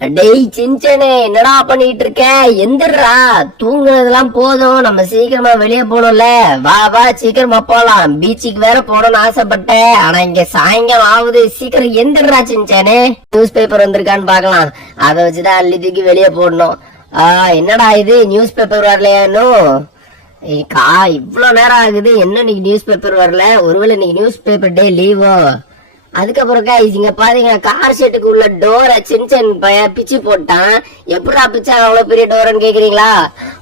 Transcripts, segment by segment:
டேய் சின்சனே, என்னடா பண்ணிட்டு இருக்க? எந்திரா, தூங்குறதெல்லாம் போதும், நம்ம சீக்கிரமா வெளியே போகணும்ல. வா வா, சீக்கிரமா போலாம். பீச்சுக்கு வேற போகணும்னு ஆசைப்பட்டேன், ஆனா இங்க சாயங்காலம் ஆகுது. சீக்கிரம் எந்திரா சின்சனே. நியூஸ் பேப்பர் வந்திருக்கான்னு பாக்கலாம், அதை வச்சுதான் அள்ளி தூக்கி வெளியே போடணும். என்னடா இது, நியூஸ் பேப்பர் வரலையா இன்னும்? இவ்வளவு நேரம் ஆகுது, என்ன இன்னைக்கு நியூஸ் பேப்பர் வரல? ஒருவேளை இன்னைக்கு நியூஸ் பேப்பர் டே லீவோ? அதுக்கப்புறம் இங்க பாத்தீங்கன்னா கார் ஷெட்டுக்கு உள்ள டோரை சின்சன் பிச்சு போட்டான். எப்படா பிச்சா அவ்வளவு பெரிய டோரன்னு கேக்குறீங்களா?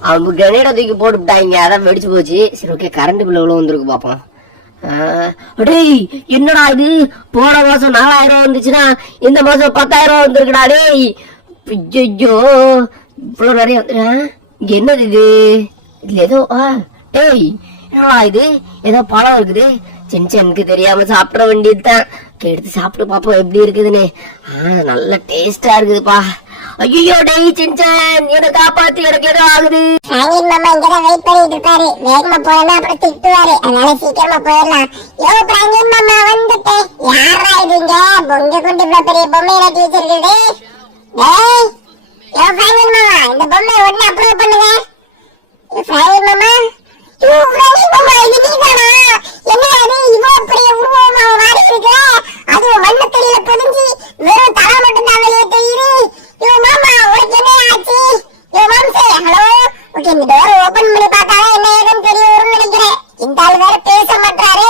அவன் கிரனேட தூக்கி போட்டுட்டாங்க, அதான் வெடிச்சு போச்சு. சரி ஓகே, கரண்ட் பில் எவ்வளவு வந்திருக்கு பாப்போம். டேய் என்னடா இது, போன மாசம் 4000 வந்துச்சுன்னா இந்த மாசம் 10,000 வந்திருக்குடா. டேய் ஐயோ, இவ்வளவு நிறைய இங்க என்னது இது? இதுல ஏதோ டேய் என்னடா இது, ஏதோ பழம் இருக்குது. சின்சனுக்கு தெரியாம சாப்பிட வேண்டியதுதான். எடுத்து சாப்பிட்டு பாப்போம் எப்படி இருக்குதுன்னு. நல்ல டேஸ்டா இருக்குதுப்பா. ஐயோ டேய் சின்சன், என்ன காப்பாத்து, எனக்கு ஏதோ ஆகுது. சாங்கின் மாமா இங்கதான் வெயிட் பண்ணிட்டு இருப்பாரு. வேகமா போனா அப்புறம் திட்டுவாரு, அதனால சீக்கிரமா போயிடலாம். யோ பிராங்கின் மாமா வந்துட்டேன். யாரா இது இங்க பொங்க கொண்டு இவ்வளவு பெரிய பொம்மை கட்டி வச்சிருக்குது? டேய் யோ பிராங்கின் மாமா, இந்த பொம்மை உடனே அப்ரூவ் பண்ணுங்க. பிராங்கின் மாமா, யோ பிராங்கின் மாமா, இது நீதானா? என்ன அது இவ்வளவு பெரிய உருவமா மாறி இருக்கு? அதுவும் மண்ணு தெரியல புதிஞ்சு வெறும் தலை மட்டும் தான் வெளியே தெரியுது. யோ மாமா, உனக்கு என்ன ஆச்சு? யோ மாம்சே, ஹலோ. ஓகே, இந்த டோர் ஓபன் பண்ணி பார்த்தாலே என்ன ஏதுன்னு தெரியும்னு நினைக்கிறேன். இந்த ஆள் வேற பேச மாட்டாரு,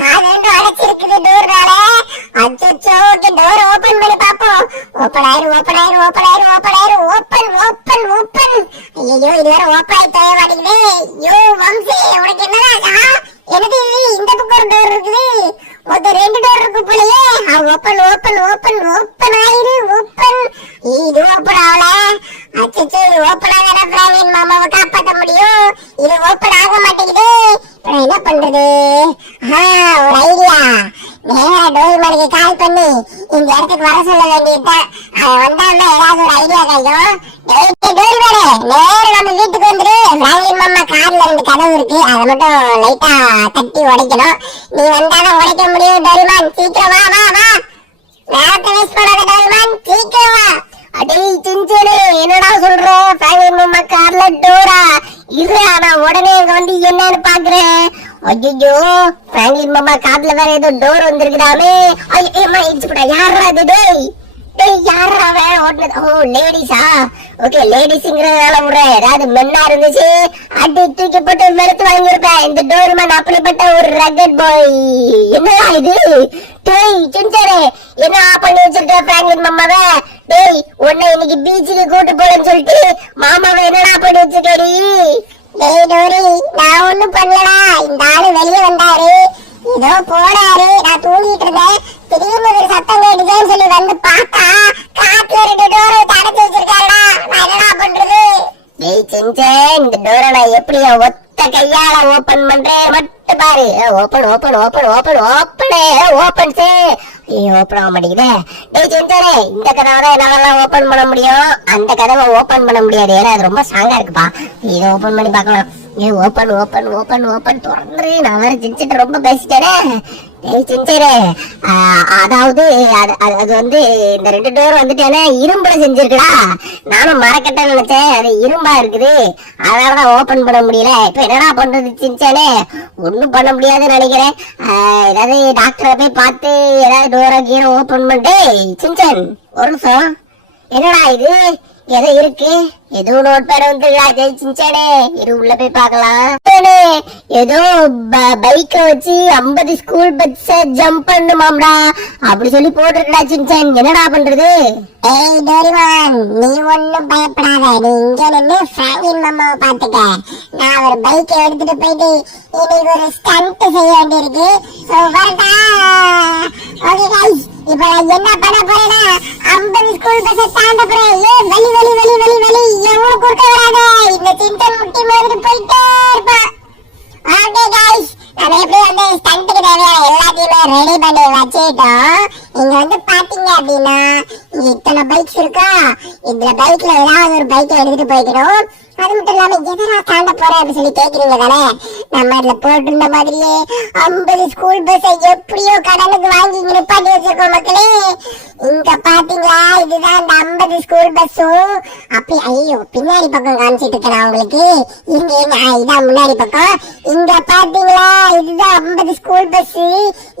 காது ரெண்டும் அடைச்சிருக்குது டோர்னால. அச்சோ, ஓகே டோர் ஓபன் பண்ணி பார்ப்போம். ஓபன் ஆயிரும், ஓபன் ஆயிரும், ஓபன் ஆயிரும், ஓபன் ஆயிரும், ஓபன் ஓபன் ஓபன். ஐயோ, இது வேற ஓபன் ஆகி தேவை மாட்டேங்குது. யோ மாம்சே, உனக்கு என்னடா? எனக்கு இந்த பக்கம் ஒரு டோர் இருக்குது, மொத்தம் 2 டோர் இருக்கு போலயே. ஓபன் ஓபன் ஓபன் ஓபன் ஆயிரு, ஓபன். இது ஓபன் ஆகல. அச்சோ, இது ஓபன் ஆகல. பிராவின் மாமாவை காப்பாற்ற முடியும், இது ஓபன் ஆக மாட்டேங்குது. என்ன பண்றது? ஒரு ஐடியா. நேரா டோரிமானுக்கு கால் பண்ணி இந்த இடத்துக்கு வர சொல்ல வேண்டியதுதான். அவன் வந்தான்னா ஏதாவது ஒரு ஐடியா கிடைக்கும். டோரிமானே, நேரம் நம்ம வீட்டுக்கு வந்துரு. பிராவின் மாமா கார்ல 2 கதவு இருக்கு, அதை மட்டும் லைட்டா தட்டி உடைக்கணும். நீ வந்தாதான் உடைக்க முடியும். டோரிமான் சீக்கிரம் வா வா வா, நேரத்தை வேஸ்ட் பண்ணாத டோரிமான், சீக்கிரம் வா. அடே சின்சனே, என்னடா சொல்ற? பிராங்கின் மாமா கார்ல டோரா? இல்ல, நான் உடனே இங்க வந்து என்னன்னு பாக்குறேன். ஐயோ, பிராங்கின் மாமா கார்ல வேற ஏதோ டோர் வந்திருக்குதாமே. ஐயோ இடிச்சுடா. யாரா இது? டேய் டேய், யாரா வேற ஓட்டுனது? ஓ லேடிஸா? ஓகே, லேடிஸ்ங்கிறதால விடுற. ஏதாவது மென்னா இருந்துச்சு அடி தூக்கி போட்டு வெறுத்து வாங்கியிருப்பேன். இந்த டோர்மேன் அப்படிப்பட்ட ஒரு ரகட் பாய். என்னடா இது? டேய் சின்சனே, என்ன பண்ணி வச்சிருக்க பிராங்கின் மாமாவை? டேய், உன்னை இன்னைக்கு பீச்சுக்கு கூட்டு போறேன்னு சொல்லிட்டு மாமாவை என்னடா பண்ணி வச்சிருக்கடி? டேய் டோரி, நான் ஒண்ணும் பண்ணலடா. இந்த ஆளு வெளியே வந்தாரு, ஏதோ போனாரு. நான் தூங்கிட்டு இருந்தேன், திடீர்னு ஒரு சத்தம் கேட்டுச்சேன்னு சொல்லி வந்து பார்த்தா காட்டுல 2 டோரை அடைச்சு வச்சிருக்காருடா. நான் என்னடா பண்றது? டேய் சின்சன், இந்த டோரை நான் எப்படியா ஒத்த கையால ஓபன் பண்றேன் மட்டும் பாரு. ஓபன் ஓபன் ஓபன் ஓபன் ஓபனே ஓபன் சே. ஓபன் ஆக மாட்டேங்குதே. டேய் சின்சனே, இந்த கதவை தான் என்னால ஓபன் பண்ண முடியும், அந்த கதவை ஓபன் பண்ண முடியாது. ஏன்னா அது ரொம்ப ஸ்ட்ராங்கா இருக்குப்பா. இதை ஓபன் பண்ணி பார்க்கலாம். ஓபன் ஓபன் ஓபன் ஓபன் தொடர்ந்து. நான் வேற சின்சன் ரொம்ப பேசிட்டேனே. டேய் சின்சனே, அதாவது அது வந்து இந்த 2 டோர் வந்துட்டேனே இரும்புல செஞ்சிருக்குடா. நானும் மரக்கட்டை நினைச்சேன், அது இரும்பா இருக்குது, அதனாலதான் ஓபன் பண்ண முடியல. இப்ப என்னடா பண்றது சின்சனே? ஒண்ணும் பண்ண முடியாதுன்னு நினைக்கிறேன். ஏதாவது டாக்டரை போய் பார்த்து ஏதாவது டோரை கீரை ஓபன் பண்ணிட்டு. சின்சன் ஒரு நிமிஷம், என்னடா இது? ஏதோ இருக்கு, ஏதோ நோட் பேட வந்து சின்சனே, இது உள்ள போய் பார்க்கலாம். ஏதோ பைக்க வச்சு 50 ஸ்கூல் பஸ்ஸ ஜம்ப் பண்ணுமாம்டா அப்படி சொல்லி போட்டுருக்கா சின்சன். என்னடா பண்றது? ஏய் டோரிமான், நீ ஒண்ணும் பயப்படாத. நீ இங்க நின்னு பிராங்கின் மாமாவை பாத்துக்க. நான் ஒரு பைக்கை எடுத்துட்டு போயிட்டு இன்னைக்கு ஒரு ஸ்டண்ட் செய்ய வேண்டியிருக்கு. ஓகே கைஸ், இப்ப நான் என்ன பண்ண போறேன்னா 50 ஸ்கூல் பஸ்ஸை தாண்ட போறேன். வலி வலி வலி வலி வலி, எவ்வளவு குறுக்க வராத. இந்த சின்சன் முட்டி மாதிரி போயிட்டே இருப்பான். ஓகே கைஸ், நம்ம எப்படி வந்து ஸ்டண்ட்டுக்கு தேவையான எல்லாத்தையுமே ரெடி பண்ணி வச்சுட்டோம். இங்க வந்து பாத்தீங்க அப்படின்னா இத்தனை பைக்ஸ் இருக்கா, இந்த பைக்ல ஏதாவது ஒரு பைக்கை எடுத்துட்டு போய்க்கணும். அது மட்டும் இல்லாம எதனா தாண்ட போறேன் அப்படின்னு சொல்லி கேக்குறீங்க தானே. நம்ம இதுல போட்டிருந்த மாதிரியே 50 ஸ்கூல் பஸ்ஸை எப்படியோ கடனுக்கு வாங்கி இங்க நிப்பாட்டி வச்சிருக்கோம் மக்களே. இங்க பாத்தீங்களா, இதுதான் இந்த 50 ஸ்கூல் பஸ்ஸும். அப்படி ஐயோ பின்னாடி பக்கம் காமிச்சிட்டு இருக்கேன் உங்களுக்கு. இங்க இதான் முன்னாடி பக்கம். இங்க பாத்தீங்களா, இதுதான் 50 ஸ்கூல் பஸ்.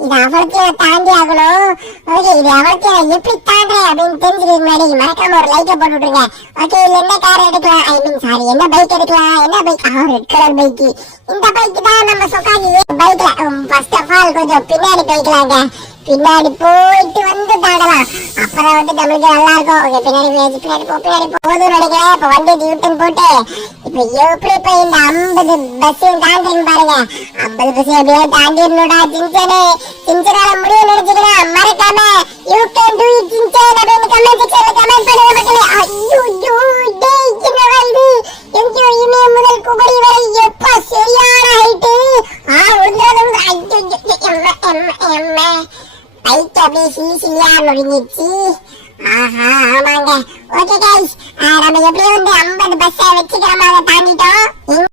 இது அவளுக்கே தாண்டி ஆகணும். ஓகே, இது அவளுக்கே எப்படி தாண்டேன் அப்படின்னு தெரிஞ்சுக்கிறதுக்கு முன்னாடி மறக்காம ஒரு லைட்டை போட்டு விட்டுருங்க. ஓகே, இதுல என்ன கார் எடுக்கலாம், ஐ மீன் சாரி என்ன பைக் எடுக்கலாம், என்ன பைக், ரெட் கலர் பைக். இந்த பைக் தான் நம்ம சொக்காஜி பைக்ல. ஃபர்ஸ்ட் ஆஃப் ஆல் கொஞ்சம் பின்னாடி போய்க்கலாங்க. பின்னாடி போயிட்டு வந்து தாண்டலாம், அப்பதான் வந்து நம்மளுக்கு நல்லா இருக்கும். ஓகே, பின்னாடி போதும் நினைக்கிறேன். இப்ப வண்டி யூட்டன் போட்டு இப்ப எப்படி போய் இந்த 50 பஸ்ஸையும் தாண்டின்னு பாருங்க. 50 பஸ் எப்படியோ தாண்டிடணும்டா சிஞ்சனால முடிவு நினைச்சுக்கிறேன். மறக்காம யூ கேன் டூ இட் சிஞ்சன் அப்படின்னு கமெண்ட் செக்ஷன்ல கமெண்ட் பண்ணுங்க மக்களே. ஐயோ டேய் என்ன வந்து எங்கயோ இமய முதல் குமரி வரை எப்ப சரியான ஹைட். உழுந்துறது ஐயோ பைக் அப்படியே சீசியா நொடிஞ்சிச்சு. ஆமாங்க. ஓகே கைஸ், நம்ம எப்படியும் வந்து 50 பஸ்ஸை வச்சுக்கிற மாதிரி தாண்டிட்டோம்.